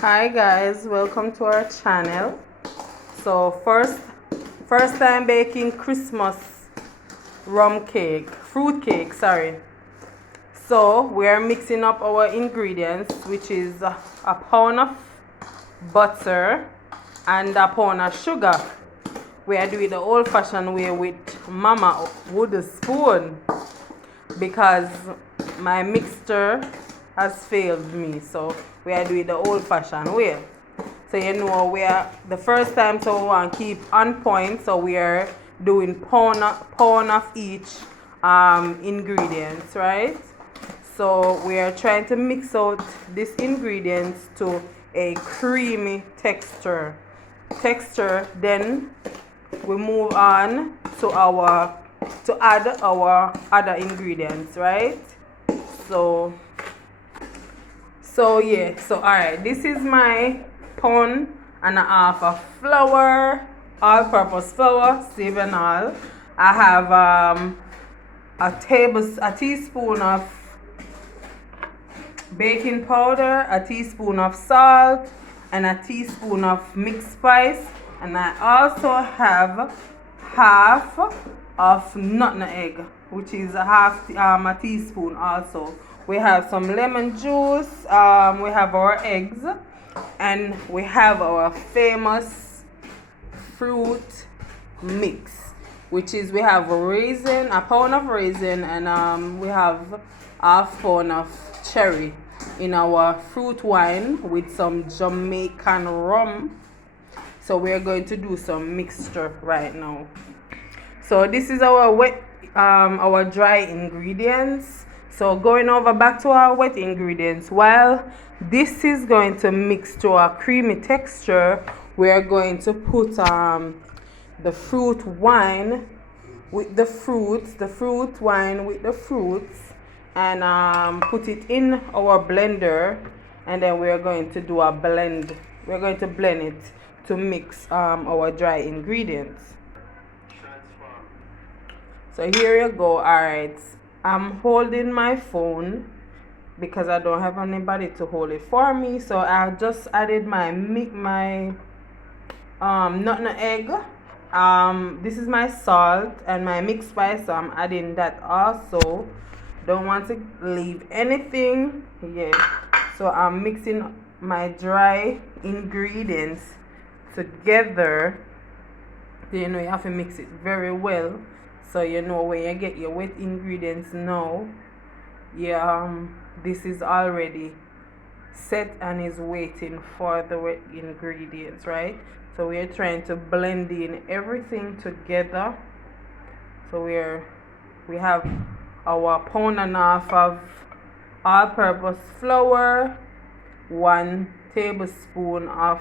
Hi guys, welcome to our channel. So first time baking Christmas fruit cake, sorry. So we are mixing up our ingredients, which is a pound of butter and a pound of sugar. We are doing the old fashioned way with mama wood spoon because my mixture has failed me, so we are doing the old fashioned way. So we are the first time, so we want to keep on point, so we are doing pound of each ingredients, right? So we are trying to mix out these ingredients to a creamy texture. Then we move on to add our other ingredients, right? So all right, this is my pound and a half of flour, all-purpose flour, save and all. I have a teaspoon of baking powder, a teaspoon of salt, and a teaspoon of mixed spice. And I also have half of nutmeg, which is a teaspoon also. We have some lemon juice, we have our eggs, and we have our famous fruit mix, which is we have a pound of raisin, and we have half pound of cherry in our fruit wine with some Jamaican rum. So we're going to do some mixture right now. So this is our dry ingredients. So going over back to our wet ingredients, while this is going to mix to a creamy texture, we are going to put the fruit wine with the fruits, and put it in our blender, and then we are going to do a blend. We're going to blend it to mix our dry ingredients. So here you go. Alright, I'm holding my phone because I don't have anybody to hold it for me. So I just added my nutmeg. This is my salt and my mixed spice, so I'm adding that also. Don't want to leave anything yet. So I'm mixing my dry ingredients together. You have to mix it very well. So when you get your wet ingredients now, this is already set and is waiting for the wet ingredients, right? So we are trying to blend in everything together. So we have our pound and a half of all-purpose flour, 1 tablespoon of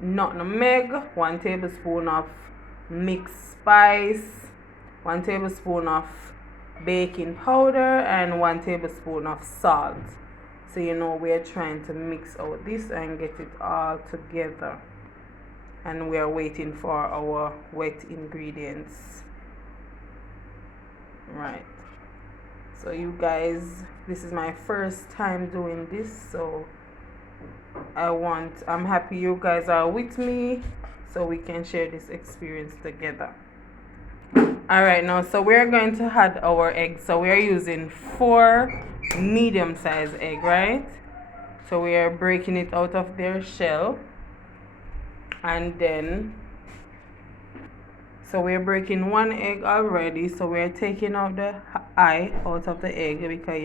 nutmeg, 1 tablespoon of mixed spice, 1 tablespoon of baking powder, and 1 tablespoon of salt. So we are trying to mix out this and get it all together, and we are waiting for our wet ingredients, right? So you guys, this is my first time doing this, so I'm happy you guys are with me so we can share this experience together. Alright, now so we're going to add our eggs. So we are using 4 medium-sized egg, right? So we are breaking it out of their shell, and then so we're breaking 1 egg already. So we're taking out the eye out of the egg because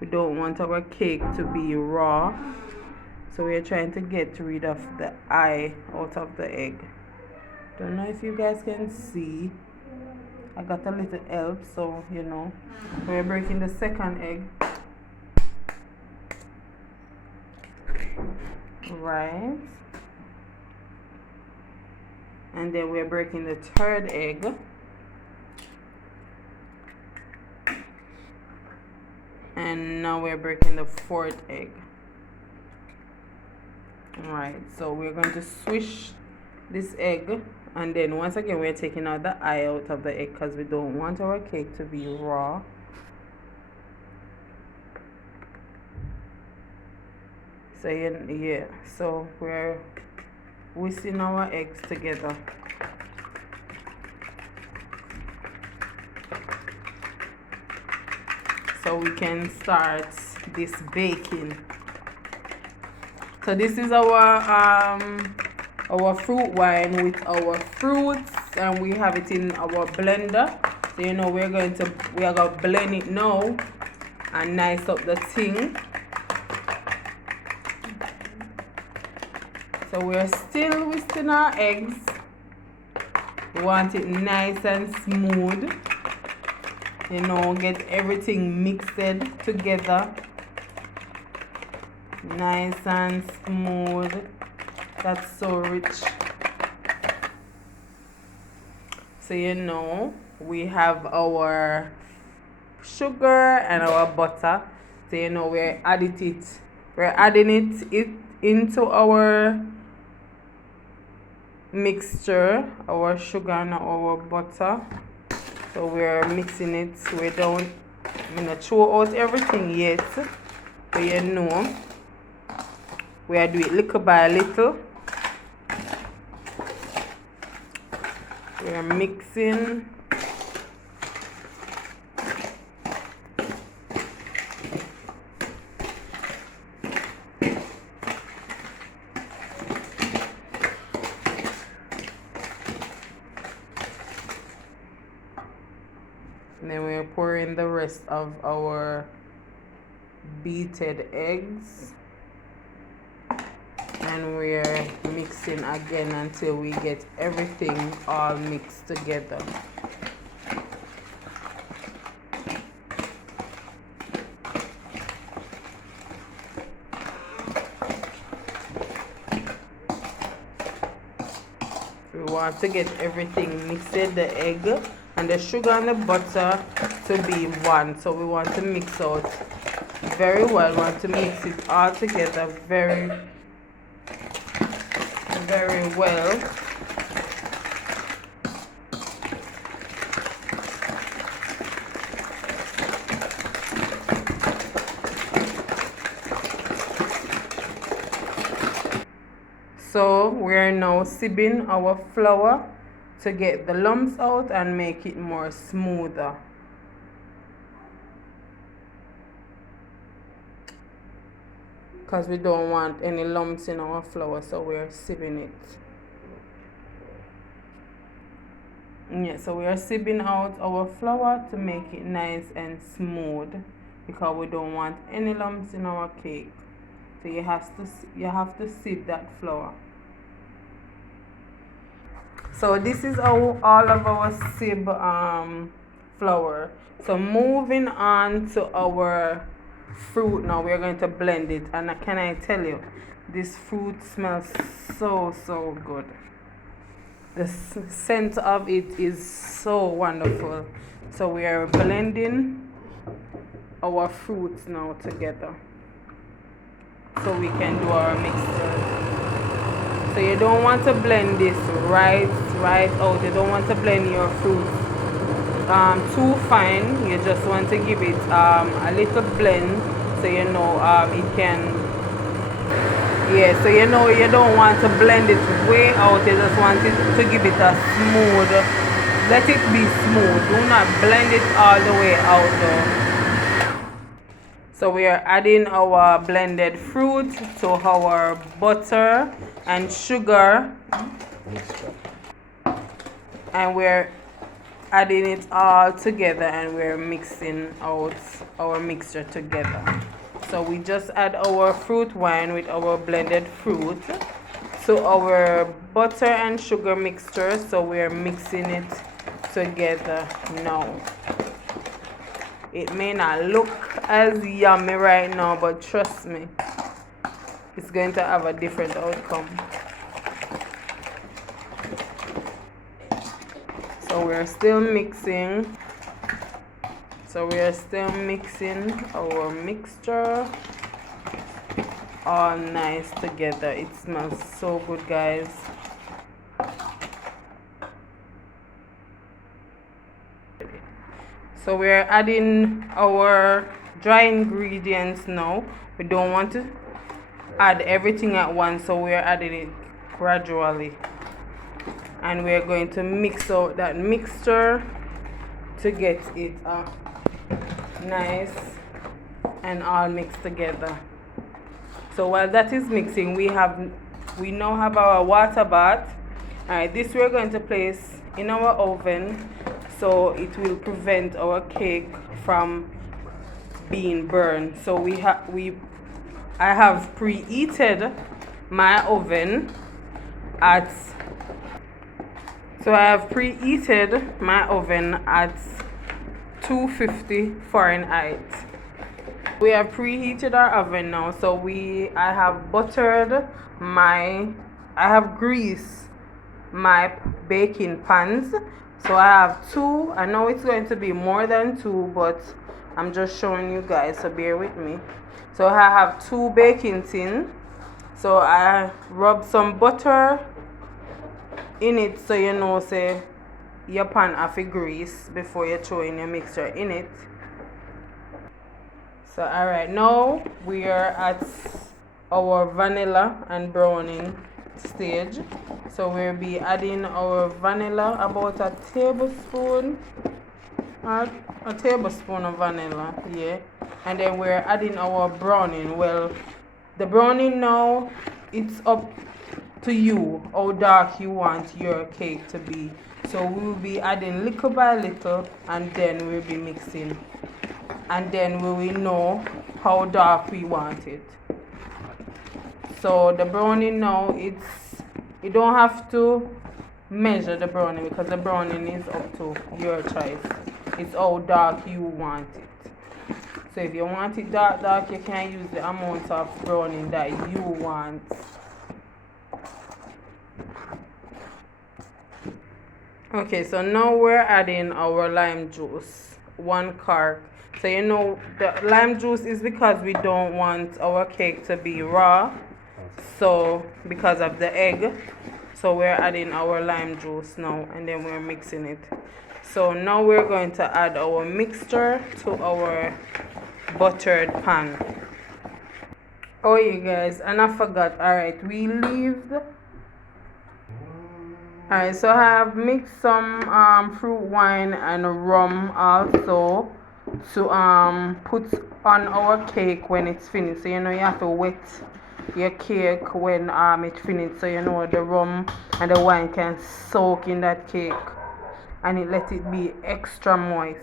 we don't want our cake to be raw. So we're trying to get rid of the eye out of the egg. Don't know if you guys can see. I got a little help, so we're breaking the second egg. Right. And then we're breaking the third egg. And now we're breaking the 4th egg. Alright, so we're going to swish this egg, and then once again we're taking out the eye out of the egg because we don't want our cake to be raw. So yeah, so we're whisking our eggs together. So we can start this baking. So this is our fruit wine with our fruits, and we have it in our blender. So we are going to blend it now and nice up the thing. So we're still whisking our eggs. We want it nice and smooth. Get everything mixed together. Nice and smooth. That's so rich. So we have our sugar and our butter. So we're adding it into our mixture, our sugar and our butter. So we're mixing it. I'm gonna throw out everything yet, but we are doing it little by little. We're mixing. And then we're pouring the rest of our beaten eggs. And we're mixing again until we get everything all mixed together. We want to get everything mixed, the egg and the sugar and the butter to be one. So we want to mix out very well. We want to mix it all together very well. So we're now sieving our flour to get the lumps out and make it more smoother. Because we don't want any lumps in our flour, so we're sieving it. Yeah, so we are sieving out our flour to make it nice and smooth, because we don't want any lumps in our cake. So you have to sieve that flour. So this is all of our sieve flour. So moving on to our fruit now, we're going to blend it, and can I tell you, this fruit smells so good. The scent of it is so wonderful. So we are blending our fruits now together so we can do our mixture. So you don't want to blend this right out. You don't want to blend your fruits too fine. You just want to give it a little blend, so it can. Yeah, so you don't want to blend it way out. You just want it to give it a smooth. Let it be smooth. Do not blend it all the way out though. So we are adding our blended fruit to our butter and sugar, and we're adding it all together, and we're mixing out our mixture together. So we just add our fruit wine with our blended fruit to our butter and sugar mixture. So we're mixing it together now. It may not look as yummy right now, but trust me, it's going to have a different outcome. So we're still mixing. So we are still mixing our mixture all nice together. It smells so good, guys. So we're adding our dry ingredients now. We don't want to add everything at once, so we're adding it gradually, and we're going to mix out that mixture to get it nice and all mixed together. So while that is mixing, we now have our water bath. Alright, this we're going to place in our oven so it will prevent our cake from being burned. So I have preheated my oven at 250 Fahrenheit. We have preheated our oven now, so I have greased my baking pans. So I have two. I know it's going to be more than two, but I'm just showing you guys, so bear with me. So I have two baking tins. So I rub some butter in it, so you know say your pan have to grease before you throw in your mixture in it. So alright, now we are at our vanilla and browning stage. So we'll be adding our vanilla, about a tablespoon of vanilla, yeah. And then we're adding our browning. Well, the browning now, it's up to you how dark you want your cake to be. So we'll be adding little by little, and then we'll be mixing, and then we will know how dark we want it. So the browning now, you don't have to measure the browning, because the browning is up to your choice. It's how dark you want it. So if you want it dark, you can use the amount of browning that you want. Okay, so now we're adding our lime juice, 1 cork. So you know the lime juice is because we don't want our cake to be raw, so because of the egg. So we're adding our lime juice now, and then we're mixing it. So now we're going to add our mixture to our buttered pan. Oh you guys, and I forgot, alright, alright, so I have mixed some fruit wine and rum also to put on our cake when it's finished. So you know you have to wet your cake when it's finished, so you know the rum and the wine can soak in that cake and let it be extra moist.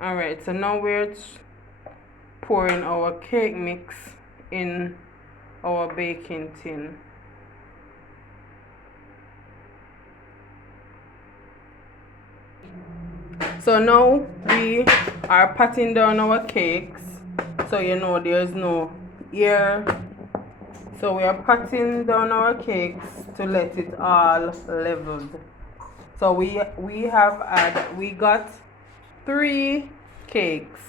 Alright, so now we're pouring our cake mix in our baking tin. So now we are patting down our cakes, so you know there's no air. So we are patting down our cakes to let it all leveled. So we got 3 cakes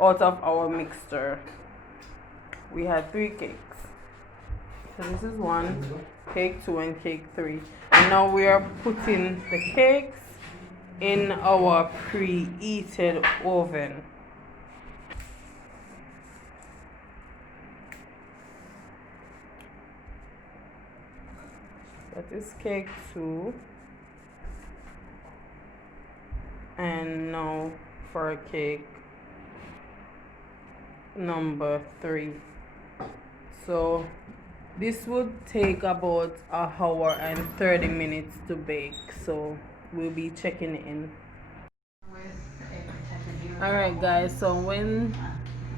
out of our mixture. We had 3 cakes. So this is 1, cake 2, and cake 3. And now we are putting the cakes in our preheated oven. That is cake 2. And now for cake number 3. So this would take about 1 hour and 30 minutes to bake. So we'll be checking it in. Alright guys, so when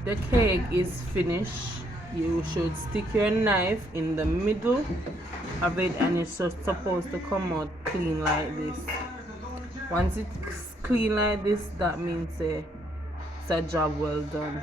the cake is finished, you should stick your knife in the middle of it, and it's just supposed to come out clean like this. Once it's clean like this, that means it's a job well done.